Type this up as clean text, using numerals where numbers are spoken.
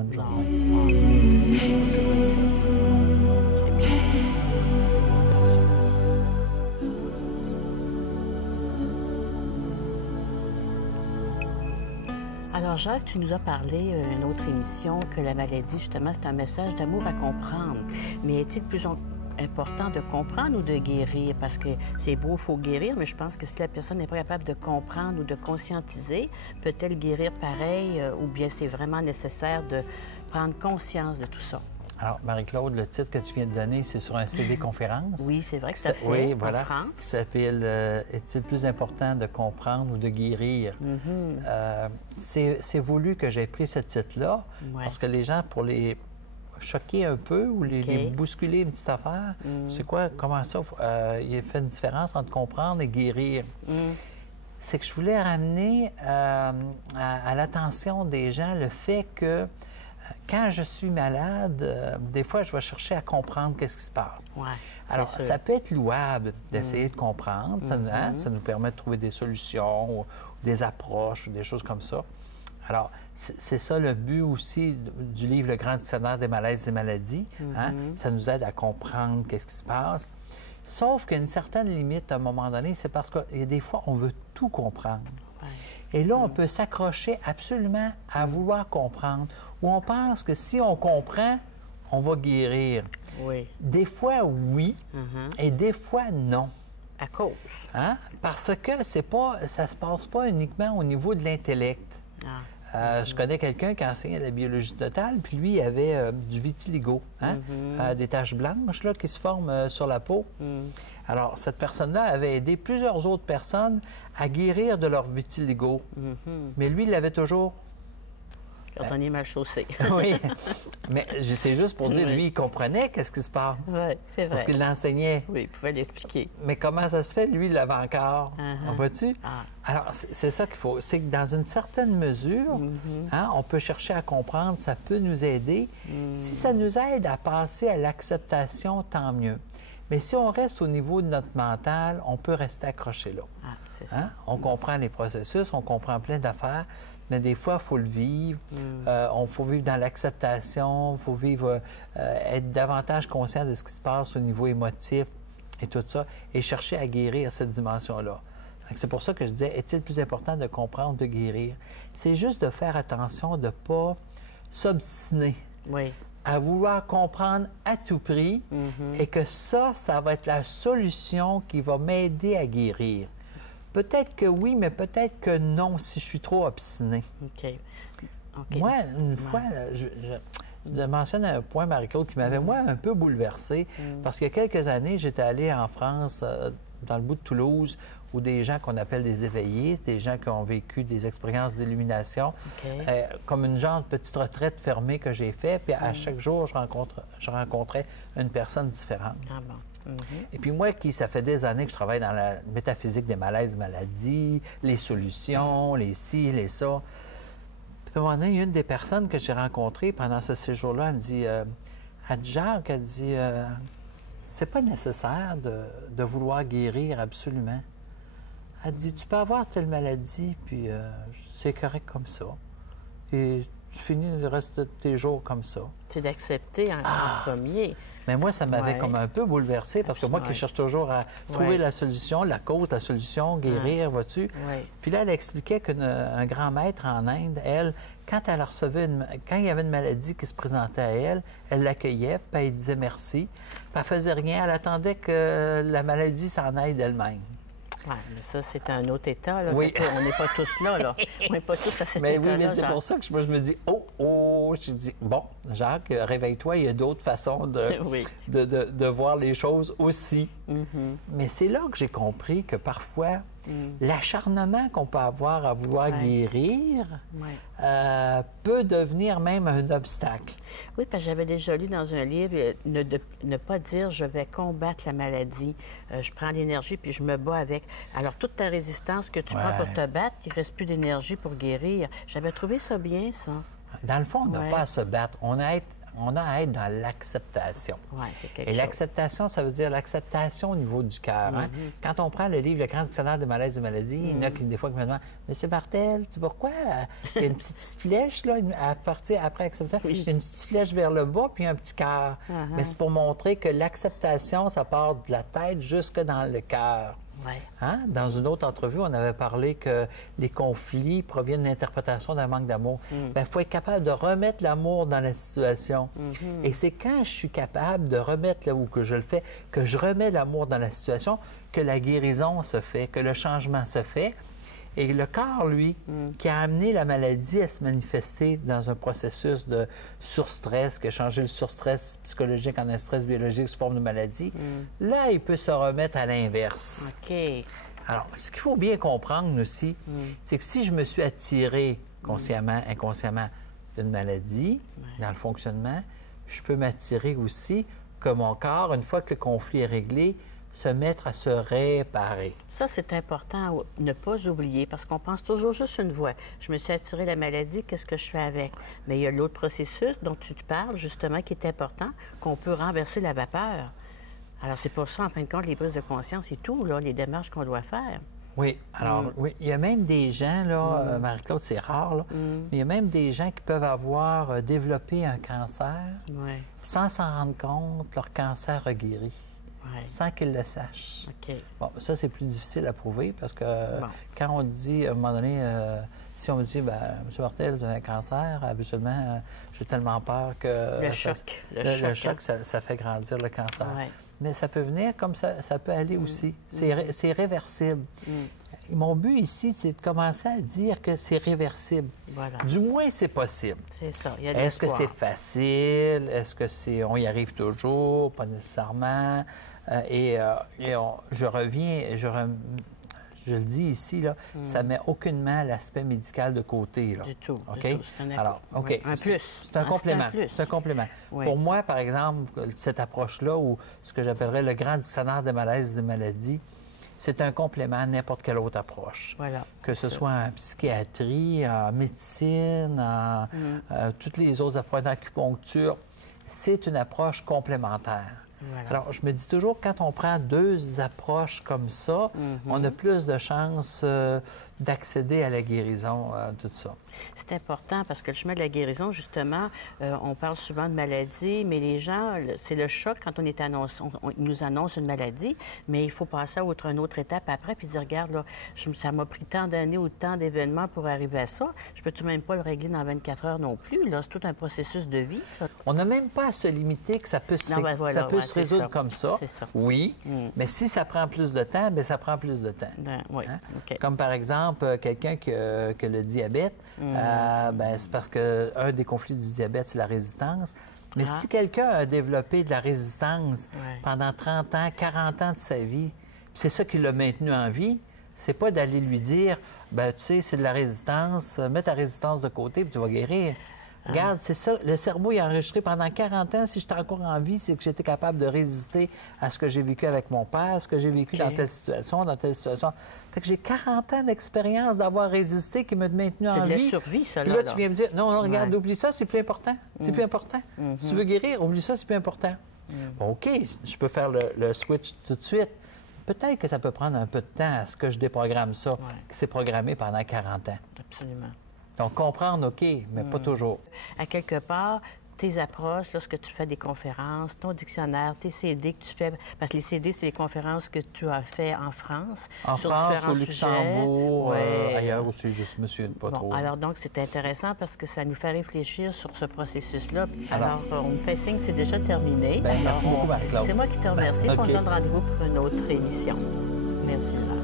Bonne Non. journée. Alors, Jacques, tu nous as parlé une autre émission que la maladie, justement, c'est un message d'amour à comprendre. Mais est-il plus important de comprendre ou de guérir? Parce que c'est beau, il faut guérir, mais je pense que si la personne n'est pas capable de comprendre ou de conscientiser, peut-elle guérir pareil ou bien c'est vraiment nécessaire de prendre conscience de tout ça? Alors, Marie-Claude, le titre que tu viens de donner, c'est sur un CD conférence. Oui, c'est vrai que ça fait Oui, voilà. en France. Ça s'appelle Est-il plus important de comprendre ou de guérir? C'est voulu que j'ai pris ce titre-là Ouais. parce que les gens, pour les choquer un peu ou les bousculer une petite affaire, c'est quoi, comment ça, il fait une différence entre comprendre et guérir? C'est que je voulais ramener à l'attention des gens le fait que quand je suis malade, des fois, je vais chercher à comprendre qu'est-ce qui se passe. Ouais, Alors, sûr. ça peut être louable d'essayer de comprendre. Ça nous permet de trouver des solutions ou des approches ou des choses comme ça. Alors, c'est ça le but aussi du livre Le Grand Dictionnaire des malaises et des maladies. Ça nous aide à comprendre qu'est-ce qui se passe. Sauf qu'il y a une certaine limite à un moment donné, c'est parce que des fois, on veut tout comprendre. Ouais. Et là, on peut s'accrocher absolument à vouloir comprendre, ou on pense que si on comprend, on va guérir. Oui. Des fois, oui, et des fois, non. À cause. Hein? Parce que ça se passe pas uniquement au niveau de l'intellect. Je connais quelqu'un qui enseignait la biologie totale, puis lui, il avait du vitiligo, des taches blanches là, qui se forment sur la peau. Alors, cette personne-là avait aidé plusieurs autres personnes à guérir de leur vitiligo. Mais lui, il l'avait toujours. Quand on est mal chaussé. Oui, mais c'est juste pour dire, lui, il comprenait qu'est-ce qui se passe. Oui, c'est vrai. Parce qu'il l'enseignait. Oui, il pouvait l'expliquer. Mais comment ça se fait? Lui, il l'avait encore. Vois-tu? Ah. Alors, c'est ça qu'il faut. C'est que dans une certaine mesure, on peut chercher à comprendre, ça peut nous aider. Si ça nous aide à passer à l'acceptation, tant mieux. Mais si on reste au niveau de notre mental, on peut rester accroché là. Ah, c'est ça. On comprend les processus, on comprend plein d'affaires, mais des fois, il faut le vivre. Il faut vivre dans l'acceptation, il faut vivre, être davantage conscient de ce qui se passe au niveau émotif et tout ça, et chercher à guérir cette dimension-là. C'est pour ça que je disais, est-il plus important de comprendre, de guérir? C'est juste de faire attention de ne pas s'obstiner. Oui. À vouloir comprendre à tout prix et que ça va être la solution qui va m'aider à guérir. Peut-être que oui, mais peut-être que non si je suis trop obstiné. OK. Moi, une fois, je mentionne un point, Marie-Claude, qui m'avait, moi, un peu bouleversé. Parce qu'il y a quelques années, j'étais allé en France, dans le bout de Toulouse, où des gens qu'on appelle des éveillés, des gens qui ont vécu des expériences d'illumination, comme une genre de petite retraite fermée que j'ai fait, puis à chaque jour, je rencontrais une personne différente. Ah bon. Et puis moi, ça fait des années que je travaille dans la métaphysique des malaises, maladies, les solutions, les ci, les ça. Puis à un moment donné, une des personnes que j'ai rencontrées pendant ce séjour-là, elle me dit, Jacques, elle dit, c'est pas nécessaire de vouloir guérir absolument. Elle dit, tu peux avoir telle maladie, puis c'est correct comme ça. Et tu finis le reste de tes jours comme ça. C'est d'accepter en premier. Mais moi, ça m'avait comme un peu bouleversé, parce que moi qui cherche toujours à trouver la solution, la cause, la solution, guérir, vois-tu? Puis là, elle expliquait qu'un grand maître en Inde, elle, quand il y avait une maladie qui se présentait à elle, elle l'accueillait, puis elle disait merci, puis elle faisait rien, elle attendait que la maladie s'en aille d'elle-même. Oui, mais ça, c'est un autre état. Là, oui. On n'est pas tous là. On n'est pas tous à cet état-là. Oui, mais c'est pour ça que moi, je me dis, je dis, bon, Jacques, réveille-toi, il y a d'autres façons de voir les choses aussi. Mais c'est là que j'ai compris que parfois, l'acharnement qu'on peut avoir à vouloir guérir peut devenir même un obstacle. Oui, parce que j'avais déjà lu dans un livre ne pas dire je vais combattre la maladie. Je prends l'énergie puis je me bats avec. Alors, toute ta résistance que tu prends pour te battre, il ne reste plus d'énergie pour guérir. J'avais trouvé ça bien, ça. Dans le fond, on n'a pas à se battre. On a à être on a à être dans l'acceptation. Oui, c'est quelque Et chose. l'acceptation, ça veut dire l'acceptation au niveau du cœur. Hein? Quand on prend le livre Le Grand Dictionnaire des malaises et des maladies, il y en a qui, des fois, qui me demandent « Monsieur Bartel, tu vois pourquoi il y a une petite flèche, là, à partir après acceptation, il y a une petite flèche vers le bas, puis un petit cœur. Mais c'est pour montrer que l'acceptation, ça part de la tête jusque dans le cœur. Ouais. Hein? Dans une autre entrevue, on avait parlé que les conflits proviennent de l'interprétation d'un manque d'amour. Il faut être capable de remettre l'amour dans la situation. Et c'est quand je suis capable de remettre, là où que je le fais, que je remets l'amour dans la situation, que la guérison se fait, que le changement se fait. Et le corps, lui, qui a amené la maladie à se manifester dans un processus de surstress, qui a changé le surstress psychologique en un stress biologique sous forme de maladie, là, il peut se remettre à l'inverse. OK. Alors, ce qu'il faut bien comprendre aussi, c'est que si je me suis attiré consciemment, inconsciemment d'une maladie, dans le fonctionnement, je peux m'attirer aussi que mon corps, une fois que le conflit est réglé, se mettre à se réparer. Ça, c'est important à ne pas oublier parce qu'on pense toujours juste une voie. Je me suis attiré la maladie, qu'est-ce que je fais avec? Mais il y a l'autre processus dont tu te parles, justement, qui est important, qu'on peut renverser la vapeur. Alors, c'est pour ça, en fin de compte, les prises de conscience et tout, là, les démarches qu'on doit faire. Oui, alors, oui, il y a même des gens, là, Marie-Claude, c'est rare, là, mais il y a même des gens qui peuvent avoir développé un cancer Oui. sans s'en rendre compte, leur cancer a guéri. Oui. Sans qu'ils le sachent. OK. Bon, ça, c'est plus difficile à prouver parce que quand on dit, à un moment donné, si on me dit, ben, M. Martel, tu as un cancer, habituellement, j'ai tellement peur que... Le choc. Le choc, ça fait grandir le cancer. Ouais. Mais ça peut venir comme ça peut aller aussi. C'est réversible. Et mon but ici, c'est de commencer à dire que c'est réversible. Voilà. Du moins, c'est possible. C'est ça. Il y a de Est-ce que l'espoir. c'est facile? Est-ce que on y arrive toujours? Pas nécessairement. Je reviens, je le dis ici, là, ça ne met aucunement l'aspect médical de côté. Là. Du tout. OK? Du tout. C'est un Alors, OK. oui. Un plus. C'est un complément. plus. C'est un complément. Oui. Pour moi, par exemple, cette approche-là, ou ce que j'appellerais le grand dictionnaire des malaises et des maladies, c'est un complément à n'importe quelle autre approche. Voilà. Que ce soit en psychiatrie, en médecine, en toutes les autres approches d'acupuncture, c'est une approche complémentaire. Voilà. Alors, je me dis toujours, quand on prend deux approches comme ça, on a plus de chances d'accéder à la guérison, tout ça. C'est important parce que le chemin de la guérison, justement, on parle souvent de maladie, mais les gens, c'est le choc quand on est annoncé, on nous annonce une maladie, mais il faut passer à une autre étape après puis dire, regarde, là, ça m'a pris tant d'années ou tant d'événements pour arriver à ça. Je peux-tu même pas le régler dans 24 heures non plus? Là, c'est tout un processus de vie, ça. On n'a même pas à se limiter que ça peut se, Non, ben voilà, ça peut ouais, se c'est résoudre ça. comme ça. C'est ça. Oui, mais si ça prend plus de temps, bien, ça prend plus de temps. Oui, Hein? OK. Comme par exemple, quelqu'un qui a le diabète, ben, c'est parce qu'un des conflits du diabète, c'est la résistance. Mais si quelqu'un a développé de la résistance pendant 30 ans, 40 ans de sa vie, puis c'est ça qui l'a maintenu en vie, c'est pas d'aller lui dire, ben tu sais, c'est de la résistance, mets ta résistance de côté puis tu vas guérir. Regarde, c'est ça, le cerveau il a enregistré pendant 40 ans, si j'étais encore en vie, c'est que j'étais capable de résister à ce que j'ai vécu avec mon père, ce que j'ai vécu dans telle situation, dans telle situation. Fait que j'ai 40 ans d'expérience d'avoir résisté qui m'a maintenu en vie. C'est de la survie, ça, Puis là. là, tu viens me dire, non, non, regarde, oublie ça, c'est plus important. C'est plus important. Si tu veux guérir, oublie ça, c'est plus important. Bon, OK, je peux faire le switch tout de suite. Peut-être que ça peut prendre un peu de temps à ce que je déprogramme ça, qui s'est programmé pendant 40 ans. Absolument. Donc, comprendre, OK, mais pas toujours. À quelque part, tes approches, lorsque tu fais des conférences, ton dictionnaire, tes CD que tu fais, parce que les CD, c'est les conférences que tu as fait en France, En sur France, différents au Luxembourg, sujets. ailleurs aussi, je me souviens pas Bon, trop. alors donc, c'est intéressant parce que ça nous fait réfléchir sur ce processus-là. Alors, on me fait signe que c'est déjà terminé. Ben, merci beaucoup, Marie-Claude. C'est moi qui te remercie. OK. On donne rendez-vous pour une autre émission. Merci, Laurent.